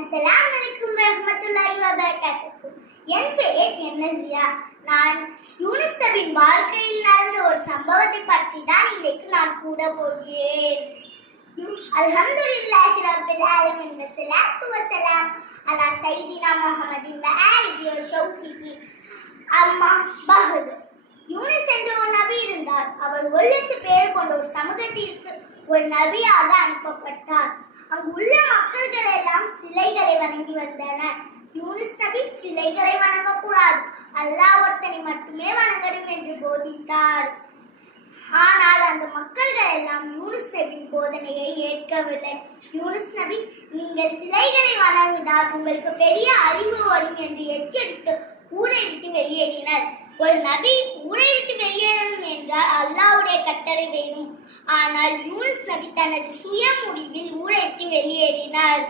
அஸ்ஸலாமு அலைக்கும் வரஹ்மத்துல்லாஹி வபரகாத்துஹு. என் பெயர் எம்னசியா. நான் யூனுஸ் நபியின் வாழ்க்கையில் நடந்த ஒரு சம்பவத்தை பற்றி தான் இன்றைக்கு நான் கூற போகிறேன். அல்ஹம்துலில்லாஹி ரப்பில் ஆலமீன் வஸ்ஸலாத்து வஸ்ஸலாம் அலா சய்யிதினா முஹம்மதின் வ ஆலிஹி வ ஸஹ்பிஹி அம்மா பஹத். யூனுஸ் என்ற ஒரு நபி இருந்தார். அவர் 1,00,000 பேர் கொண்ட ஒரு சமூகத்திற்கு ஒரு நபியாக அனுப்பப்பட்டார். அங்கு உள்ள மக்கள்கள் எல்லாம் சிலைகளை வணங்கி வந்தனர். யூனுஸ் நபி சிலைகளை வணங்கக்கூடாது, அல்லாஹ் ஒருத்தனை மட்டுமே வணங்கணும் என்று போதித்தார். ஆனால் அந்த மக்கள்கள் எல்லாம் யூனுஸ் நபியின் போதனையை ஏற்கவில்லை. யூனுஸ் நபி, நீங்கள் சிலைகளை வணங்கினால் உங்களுக்கு பெரிய அழிவு வரும் என்று எச்சரித்து ஊரை விட்டு வெளியேறினர். ஒரு நபி ஊரை விட்டு வெளியேறணும் என்றால் அல்லாஹ்வுடைய கட்டளை வேணும். ஆனால் யூனுஸ் நபி தனது சுய முடிவில் ஊரை விட்டு வெளியேறினார்.